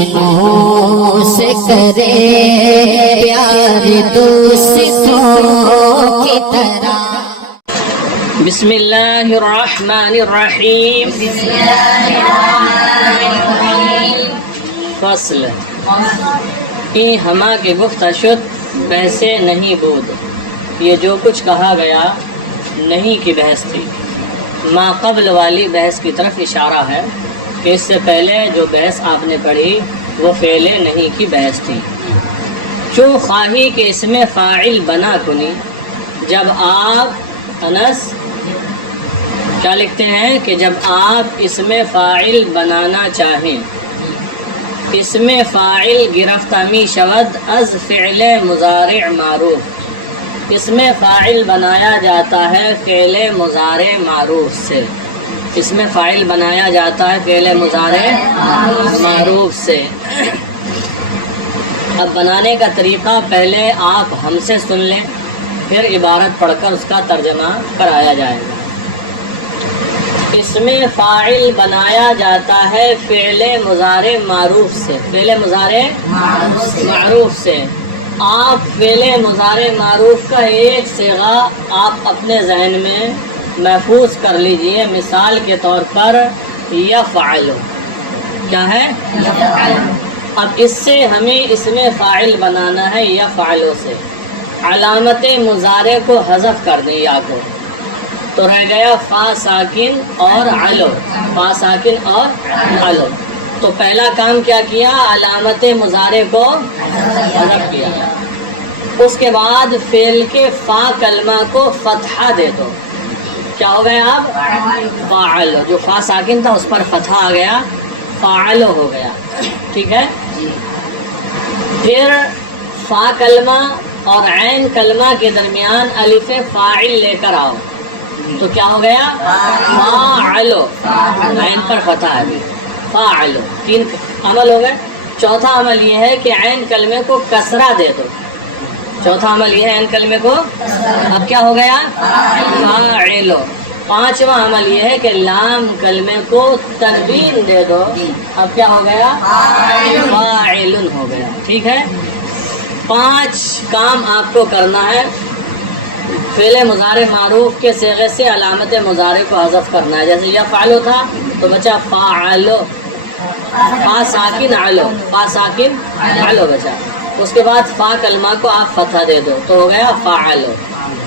دشمنوں سے کرے پیار دوستوں کی طرح. بسم اللہ الرحمن الرحیم. فصل این ہما کے گفتہ شد بحثے نہیں بود. یہ جو کچھ کہا گیا نہیں کی بحث تھی. ما قبل والی بحث کی طرف اشارہ ہے کہ اس سے پہلے جو بحث آپ نے پڑھی وہ فعل نہیں کی بحث تھی. چو خواہی کہ اس میں فاعل بنا کنی، جب آپ انس کیا لکھتے ہیں کہ جب آپ اس میں فاعل بنانا چاہیں، اس میں فاعل گرفتہ می شود از فعل مضارع معروف. اس میں فاعل بنایا جاتا ہے فعل مضارع معروف سے. اس میں فاعل بنایا جاتا ہے فعل مضارع معروف سے. اب بنانے کا طریقہ پہلے آپ ہم سے سن لیں، پھر عبارت پڑھ کر اس کا ترجمہ کرایا جائے گا. اس میں فاعل بنایا جاتا ہے فعل مضارع معروف سے. فعل مضارع معروف سے. آپ فعل مضارع معروف کا ایک صیغہ آپ اپنے ذہن میں محفوظ کر لیجئے. مثال کے طور پر یفعل کیا ہے؟ اب اس سے ہمیں اس میں فاعل بنانا ہے یفعل سے. علامت مضارع کو حذف کر دیں یا کو، تو رہ گیا فا ساکن اور علو. فا ساکن اور علو. تو پہلا کام کیا کیا؟ علامت مضارع کو حذف کیا. اس کے بعد فعل کے فا کلمہ کو فتحہ دے دو. کیا ہو گیا؟ اب فاعل، جو فا ساکن تھا اس پر فتحہ آ گیا، فاعل ہو گیا. ٹھیک ہے. پھر فا کلمہ اور عین کلمہ کے درمیان الف فاعل لے کر آؤ، تو کیا ہو گیا؟ فاعل. عین پر فتح ہے، فاعل. 3 عمل ہو گئے. چوتھا عمل یہ ہے کہ عین کلمے کو کسرہ دے دو. چوتھا عمل یہ ہے عین کلمے کو، اب کیا ہو گیا؟ فاعل. 5واں عمل یہ ہے کہ لام کلمے کو تنوین دے دو. اب کیا ہو گیا؟ فاعل ہو گیا. ٹھیک ہے. 5 کام آپ کو کرنا ہے. فعل مضارع معروف کے صیغے سے علامت مضارع کو حذف کرنا ہے. جیسے یفعل تھا تو بچا فاعل. فا ساکن علو، فا ساکن علو بچا. اس کے بعد فا کلمہ کو آپ فتح دے دو تو ہو گیا فاعل.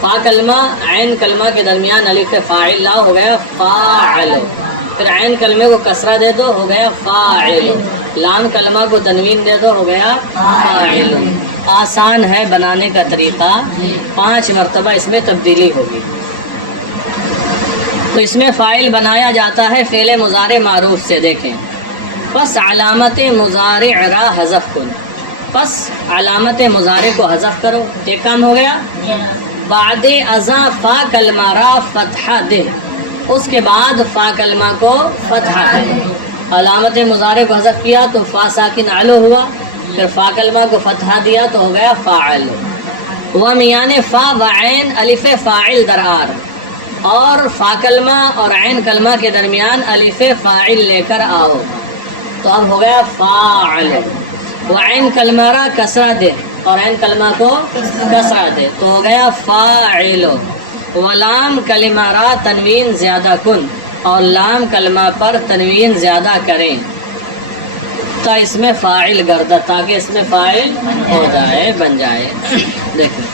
فا کلمہ عین کلمہ کے درمیان الف فاعل لا، ہو گیا فاعل. پھر عین کلمے کو کسرہ دے دو، ہو گیا فاعل. لام کلمہ کو تنوین دے دو، ہو گیا فاعل. آسان ہے بنانے کا طریقہ. 5 مرتبہ اس میں تبدیلی ہوگی. تو اس میں فاعل بنایا جاتا ہے فعل مضارع معروف سے. دیکھیں، پس علامت مضارع را حذف کن. پس علامت مضارع کو حذف کرو. ایک کام ہو گیا. بعد ازاں فا کلمہ را فتحہ دے. اس کے بعد فا کلمہ کو فتحہ دے. علامت مضارع کو حذف کیا تو فا ساکن علو ہوا. پھر فا کلمہ کو فتحہ دیا تو ہو گیا فاعل. وہ میان فا و عین الف فاعل درآر، اور فا کلمہ اور عین کلمہ کے درمیان الف فاعل لے کر آؤ تو اب ہو گیا فاعل. وہ عین کلمہ را کسرہ دے اور عین کلمہ کو کسرہ دے تو ہو گیا فاعل. وہ لام کلمہ را تنوین زیادہ کن، اور لام کلمہ پر تنوین زیادہ کریں تا اس میں فاعل گردہ، تاکہ اس میں فاعل ہو جائے، بن جائے. دیکھیں،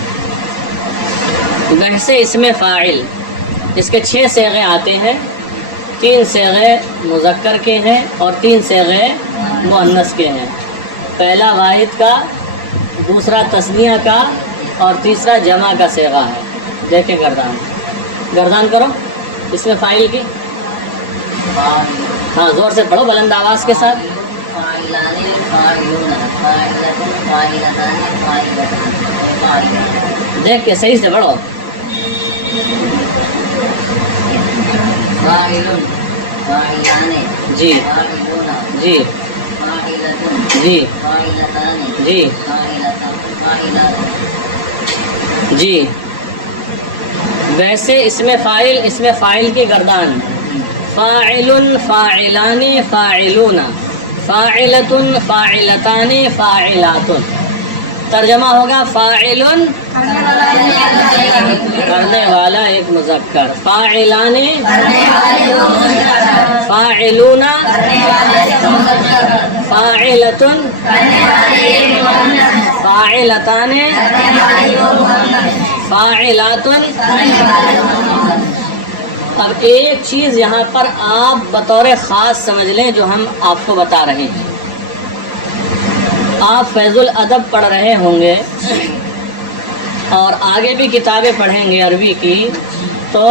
ویسے اس میں فاعل اس کے 6 صیغے آتے ہیں. 3 صیغے مذکر کے ہیں اور 3 صیغے مؤنث کے ہیں. پہلا واحد کا، دوسرا تثنیہ کا اور تیسرا جمع کا صیغہ ہے. دیکھیں گردان کرو اس میں فاعل کی. ہاں زور سے پڑھو بلند آواز کے ساتھ. دیکھ کے صحیح سے پڑھو. جی جی جی جی جی ویسے اس میں فاعل کی گردان فاعل فاعلان فاعلون فاعلۃ فاعلتان فاعلات. ترجمہ ہوگا فاعل کرنے والا ایک مذکر، فاعلان فاعلون فاعلۃ فاعلتان فاعلات. اب ایک چیز یہاں پر آپ بطور خاص سمجھ لیں جو ہم آپ کو بتا رہے ہیں. آپ فیض الادب پڑھ رہے ہوں گے اور آگے بھی کتابیں پڑھیں گے عربی کی، تو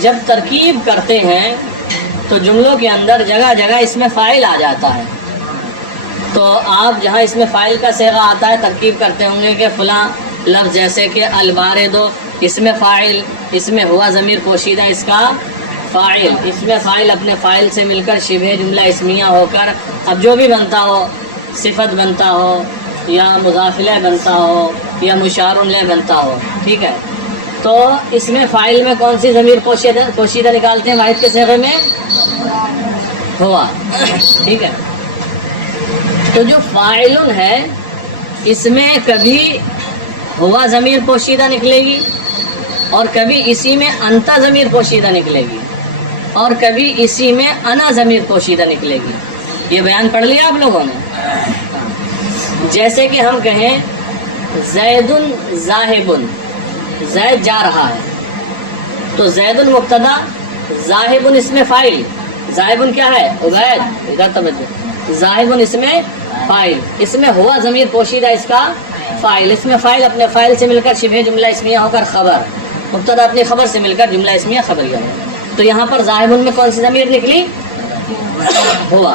جب ترکیب کرتے ہیں تو جملوں کے اندر جگہ جگہ اس میں فاعل آ جاتا ہے. تو آپ جہاں اس میں فاعل کا صیغہ آتا ہے ترکیب کرتے ہوں گے کہ فلاں لفظ جیسے کہ البارد، اس میں فاعل، اس میں ہوا ضمیر پوشیدہ اس کا فاعل، اس میں فاعل اپنے فاعل سے مل کر شبہ جملہ اسمیہ ہو کر اب جو بھی بنتا ہو، صفت بنتا ہو یا مضاف الیہ بنتا ہو یا مشار الیہ بنتا ہو. ٹھیک ہے، تو اس میں فاعل میں کون سی ضمیر پوشیدہ نکالتے ہیں؟ واحد کے صیغے میں ہوا. ٹھیک ہے، تو جو فاعل ہے اس میں کبھی ہوا ضمیر پوشیدہ نکلے گی اور کبھی اسی میں انتا ضمیر پوشیدہ نکلے گی اور کبھی اسی میں انا ضمیر پوشیدہ نکلے گی. یہ بیان پڑھ لیا آپ لوگوں نے. جیسے کہ ہم کہیں زید ذاہب، زید جا رہا ہے، تو زید مبتدا، ذاہب اس میں فاعل، ذاہب کیا ہے؟ عبید، ادھر توجہ، ذاہب اس میں فاعل، اس میں ہوا ضمیر پوشیدہ اس کا فاعل، اس میں فاعل اپنے فاعل سے مل کر شبہ جملہ اسمیہ ہو کر خبر، مبتدا اپنی خبر سے مل کر جملہ اسمیہ خبریہ ہو. تو یہاں پر ذاہب میں کون سی ضمیر نکلی؟ ہوا.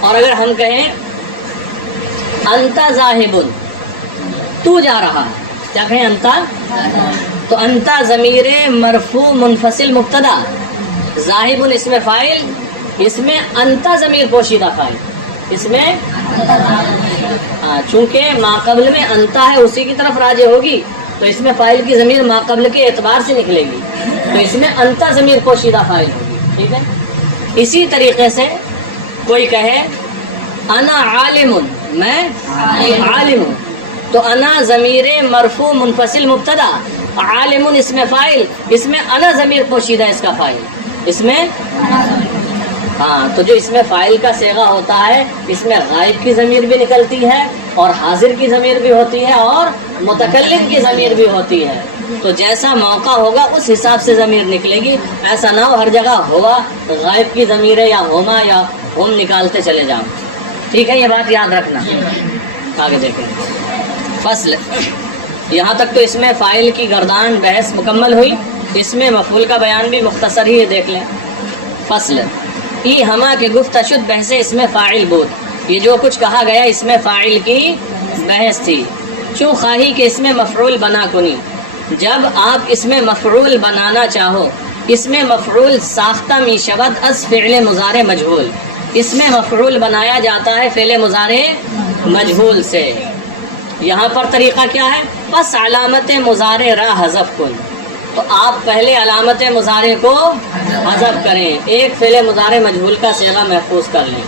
اور اگر ہم کہیں انتا ذاہب، تو جا رہا ہے، کیا کہیں؟ انتا، تو انتا ضمیر مرفوع منفصل مبتدا، ذاہب اس میں فاعل، اس میں انتا ضمیر پوشیدہ فاعل، اس میں چونکہ ما قبل میں انتا ہے اسی کی طرف راجع ہوگی تو اس میں فاعل کی ضمیر ما قبل کے اعتبار سے نکلے گی، تو اس میں انتا ضمیر پوشیدہ فاعل ہوگی. ٹھیک ہے، اسی طریقے سے کوئی کہے انا عالم، میں عالم ہوں، تو انا ضمیر مرفوع منفصل مبتدا، عالم اس میں فاعل، اس میں انا ضمیر پوشیدہ اس کا فاعل، اس میں تو جو اس میں فاعل کا صیغہ ہوتا ہے اس میں غائب کی ضمیر بھی نکلتی ہے اور حاضر کی ضمیر بھی ہوتی ہے اور متکلم کی ضمیر بھی ہوتی ہے. تو جیسا موقع ہوگا اس حساب سے ضمیر نکلے گی. ایسا نہ ہو ہر جگہ ہوا غائب کی ضمیر ہے یا ہوما یا ہوم نکالتے چلے جاؤ. ٹھیک ہے، یہ بات یاد رکھنا. آگے دیکھیں فصل. یہاں تک تو اس میں فاعل کی گردان بحث مکمل ہوئی. اس میں مفعول کا بیان بھی مختصر ہی دیکھ لیں. فصل ای ہما کے گفت شد بحث اس میں فاعل بود. یہ جو کچھ کہا گیا اس میں فاعل کی بحث تھی. چوں خواہی کہ اس میں مفعول بنا کنی، جب آپ اس میں مفعول بنانا چاہو، اس میں مفعول ساختہ می شود از فعل مضارع مجہول. اس میں مفعول بنایا جاتا ہے فعل مضارع مجہول سے. یہاں پر طریقہ کیا ہے؟ پس علامت مضارع را حذف کن. تو آپ پہلے علامت مضارع کو حذف کریں، ایک فعل مضارع مجہول کا صیغہ محفوظ کر لیں.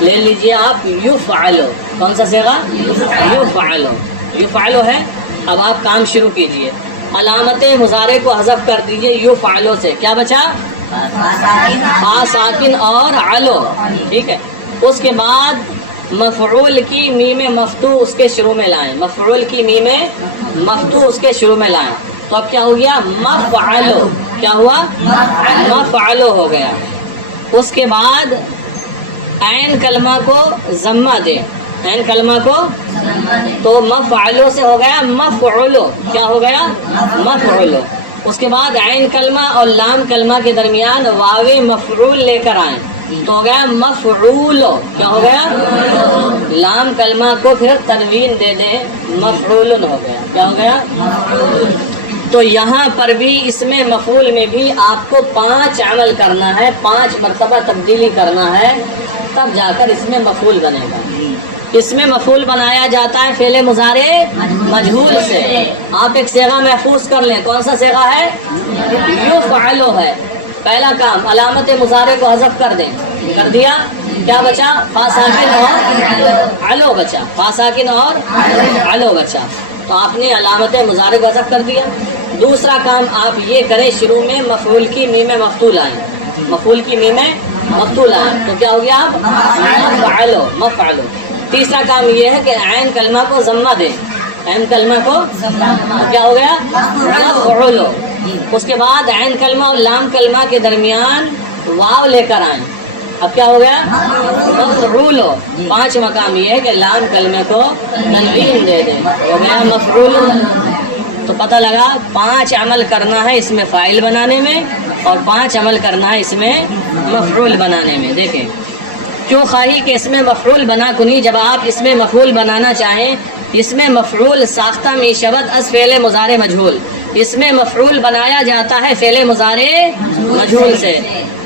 لے لیجئے آپ یفعلو. کون سا صیغہ؟ یفعلو. یفعلو ہے. اب آپ کام شروع کیجئے. علامت مضارع کو حذف کر دیجئے یفعلو سے. کیا بچا؟ فا ساکن اور علو. ٹھیک ہے، اس کے بعد مفعول کی میم مفتوح اس کے شروع میں لائیں. مفعول کی میم مفتوح اس کے شروع میں لائیں. تو اب کیا ہو گیا؟ مفعلو. کیا ہوا؟ مفعلو ہو گیا. اس کے بعد عین کلمہ کو ضمہ دے. عین کلمہ کو تو مفعلو سے ہو گیا مفعولو. کیا ہو گیا؟ مفعولو. اس کے بعد عین کلمہ اور لام کلمہ کے درمیان واو مفعول لے کر آئیں تو ہو گیا مفعولو. کیا ہو گیا؟ لام کلمہ کو پھر تنوین دے دیں مفعولن ہو گیا. کیا ہو گیا؟ تو یہاں پر بھی اس میں مفعول میں بھی آپ کو 5 عمل کرنا ہے، 5 مرتبہ تبدیلی کرنا ہے، تب جا کر اس میں مفعول بنے گا۔ اس میں مفعول بنایا جاتا ہے فعل مضارع مجہول سے۔ آپ ایک صیغہ محفوظ کر لیں، کون سا صیغہ ہے؟ یفعل ہے۔ پہلا کام علامت مضارع کو حذف کر دیں، کر دیا، کیا بچا؟ فا ساکن اور علو بچا، فا ساکن اور علو بچا، تو آپ نے علامت مضارع کو حذف کر دیا۔ دوسرا کام آپ یہ کریں، شروع میں مفعول کی میم مفتول آئیں، مفعول کی میم مفتول آئیں تو کیا ہو گیا؟ آپ مفعلو مفعلو۔ تیسرا کام یہ ہے کہ عین کلمہ کو ضمہ دیں، عین کلمہ کو کیا ہو گیا؟ مفعولو۔ اس کے بعد عین کلمہ اور لام کلمہ کے درمیان واو لے کر آئیں، اب کیا ہو گیا؟ مفعولو۔ 5 مقام یہ ہے کہ لام کلمے کو تنوین دے دیں، ہو گیا مفعولو۔ تو پتہ لگا 5 عمل کرنا ہے اس میں فاعل بنانے میں، اور 5 عمل کرنا ہے اس میں مفعول بنانے میں۔ دیکھیں کیوں خواہی کہ اس میں مفعول بنا کنی، جب آپ اس میں مفعول بنانا چاہیں، اس میں مفعول ساختہ می شود از فعل مضارع مجہول، اس میں مفعول بنایا جاتا ہے فعل مضارع مجہول سے۔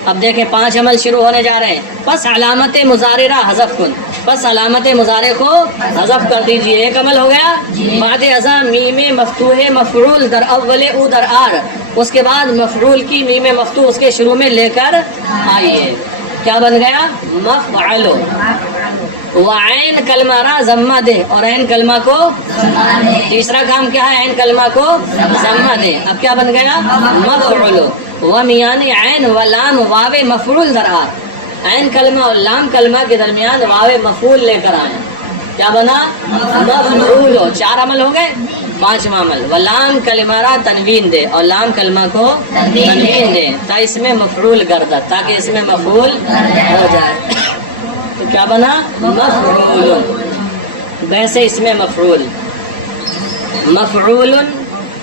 اب دیکھیں 5 عمل شروع ہونے جا رہے ہیں۔ پس علامت مضارع را حذف کن، پس علامت مضارع کو حذف کر دیجئے، ایک عمل ہو گیا۔ بعد ازا میم مفتوح مفعول در اول او در آر، اس کے بعد مفعول کی میم مفتوح اس کے شروع میں لے کر آئیے، کیا بن گیا؟ مفعلو۔ وعین کلمہ را ضمہ دے، اور عین کلمہ کو، تیسرا کام کیا ہے؟ عین کلمہ کو ضمہ دے، اب کیا بن گیا؟ مفعلو۔ ومیان عین و لام واو مفعول در آر، عین کلمہ اور لام کلمہ کے درمیان واو مفعول لے کر آئیں، کیا بنا؟ مفعولو۔ 4 عمل ہو گئے۔ 5واں عمل ولام کلمہ را تنوین دے، اور لام کلمہ کو تنوین دے تا اس میں مفعول گردد، تاکہ اس میں مفعول ہو جائے، تو کیا بنا؟ مفعول۔ ویسے اس میں مفعول، مفعول،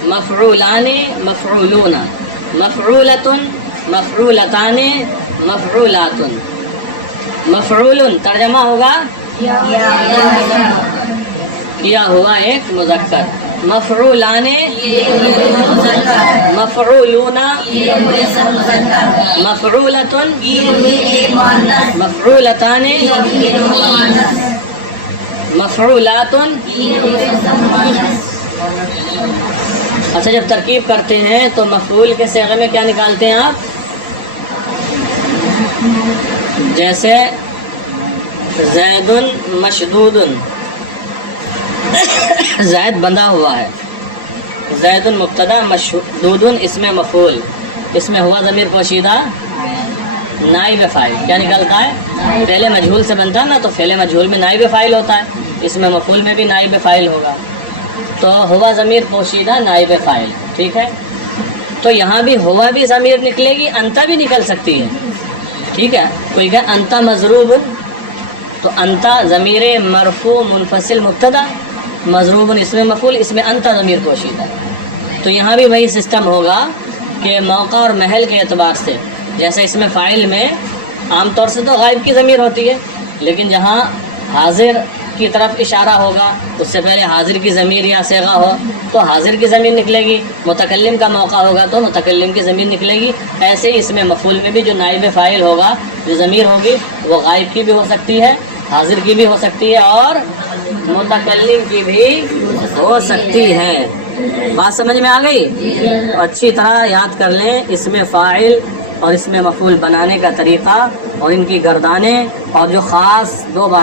مفعولان، مفعولون، مفعولۃ، مفعولتان، مفعولات۔ مفعول ترجمہ ہوگا کیا ہوا ایک مذکر، مفعولان مفعولون، مفعولۃ مفعولتان، مفعولات۔ اچھا جب ترکیب کرتے ہیں تو مفعول کے صیغے میں کیا نکالتے ہیں آپ؟ جیسے زید مشدود، زید بندھا ہوا ہے، زید مبتدا مشدود اس میں مفعول، اس میں ہوا ضمیر پوشیدہ نائب فاعل، کیا نکلتا ہے؟ فعل مجہول سے بنتا ہے نا، تو فعل مجہول میں نائب فاعل ہوتا ہے، اس میں مفعول میں بھی نائب فاعل ہوگا، تو ہوا ضمیر پوشیدہ نائب فاعل، ٹھیک ہے؟ تو یہاں بھی ہوا بھی ضمیر نکلے گی، انتا بھی نکل سکتی ہے، ٹھیک ہے؟ کوئی کہ انتا مضروب، تو انتا ضمیر مرفوع منفصل مبتدا، مضروب اس میں مفعول، اس میں انتا ضمیر پوشیدہ، تو یہاں بھی وہی سسٹم ہوگا کہ موقع اور محل کے اعتبار سے، جیسے اس میں فاعل میں عام طور سے تو غائب کی ضمیر ہوتی ہے، لیکن جہاں حاضر کی طرف اشارہ ہوگا اس سے پہلے حاضر کی ضمیر یا صیغہ ہو تو حاضر کی ضمیر نکلے گی، متکلم کا موقع ہوگا تو متکلم کی ضمیر نکلے گی۔ ایسے ہی اس میں مفعول میں بھی جو نائب فاعل ہوگا، جو ضمیر ہوگی وہ غائب کی بھی ہو سکتی ہے، حاضر کی بھی ہو سکتی ہے، اور متکلم کی بھی ہو سکتی ہے۔ بات سمجھ میں آ گئی؟ اچھی طرح یاد کر لیں اس میں فاعل اور اس میں مفعول بنانے کا طریقہ اور ان کی گردانیں، اور جو خاص 2 بات